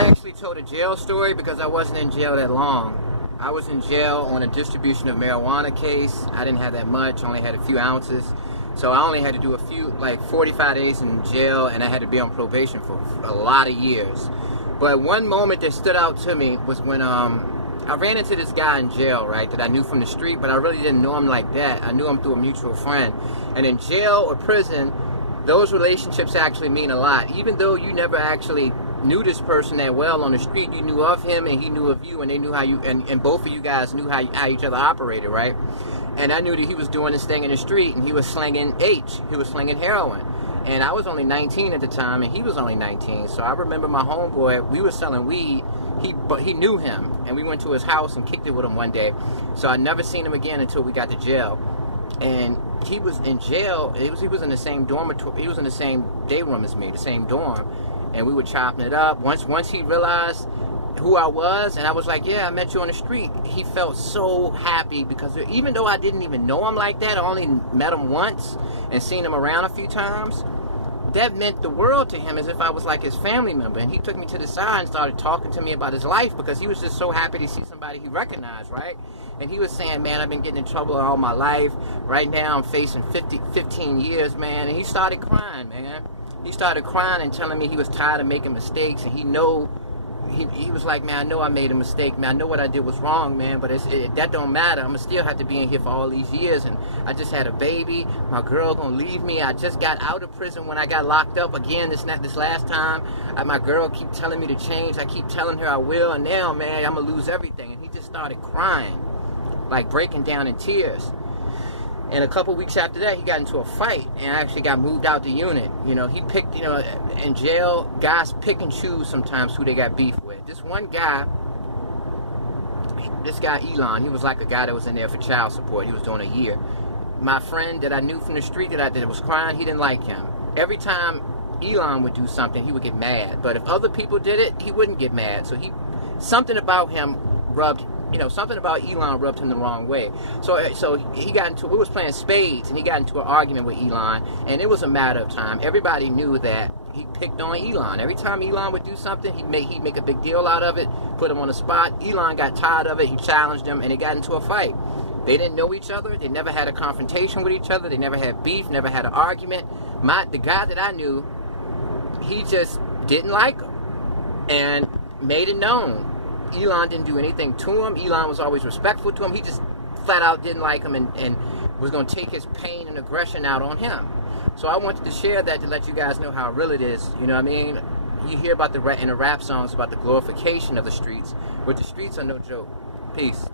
actually told a jail story because I wasn't in jail that long. I was in jail on a distribution of marijuana case. I didn't have that much, only had a few ounces. So I only had to do a few, like 45 days in jail, and I had to be on probation for a lot of years. But one moment that stood out to me was when I ran into this guy in jail, right, that I knew from the street, but I really didn't know him like that. I knew him through a mutual friend. And in jail or prison, those relationships actually mean a lot. Even though you never actually knew this person that well on the street, you knew of him and he knew of you, and they knew how you, and both of you guys knew how each other operated, right? And I knew that he was doing this thing in the street, and he was slinging he was slinging heroin. And I was only 19 at the time, and he was only 19. So I remember my homeboy, we were selling weed, but he knew him, and we went to his house and kicked it with him one day. So I never seen him again until we got to jail. And he was in jail, he was in the same dormitory, he was in the same day room as me, the same dorm, and we were chopping it up. Once he realized who I was, and I was like, yeah, I met you on the street, he felt so happy, because even though I didn't even know him like that, I only met him once and seen him around a few times, that meant the world to him, as if I was like his family member. And he took me to the side and started talking to me about his life, because he was just so happy to see somebody he recognized, right? And he was saying, man, I've been getting in trouble all my life. Right now I'm facing 15 years, man. And he started crying, man. He started crying and telling me he was tired of making mistakes, and he was like, man, I know I made a mistake, man. I know what I did was wrong, man, but that don't matter. I'm going to still have to be in here for all these years, and I just had a baby. My girl going to leave me. I just got out of prison when I got locked up again this last time. My girl keep telling me to change. I keep telling her I will, and now, man, I'm going to lose everything. And he just started crying, like breaking down in tears. And a couple weeks after that, he got into a fight and actually got moved out the unit. You know, he picked, in jail, guys pick and choose sometimes who they got beef with. This one guy, this guy Elon, he was like a guy that was in there for child support. He was doing a year. My friend that I knew from the street that was crying, he didn't like him. Every time Elon would do something, he would get mad. But if other people did it, he wouldn't get mad. So something about him something about Elon rubbed him the wrong way. So he got into, we was playing spades, and he got into an argument with Elon, and it was a matter of time. Everybody knew that he picked on Elon. Every time Elon would do something, he'd make a big deal out of it, put him on the spot. Elon got tired of it, he challenged him, and they got into a fight. They didn't know each other, they never had a confrontation with each other, they never had beef, never had an argument. The guy that I knew, he just didn't like him, and made it known. Elon didn't do anything to him. Elon was always respectful to him. He just flat out didn't like him, and was going to take his pain and aggression out on him. So I wanted to share that to let you guys know how real it is. You know what I mean? You hear about in the rap songs about the glorification of the streets, but the streets are no joke. Peace.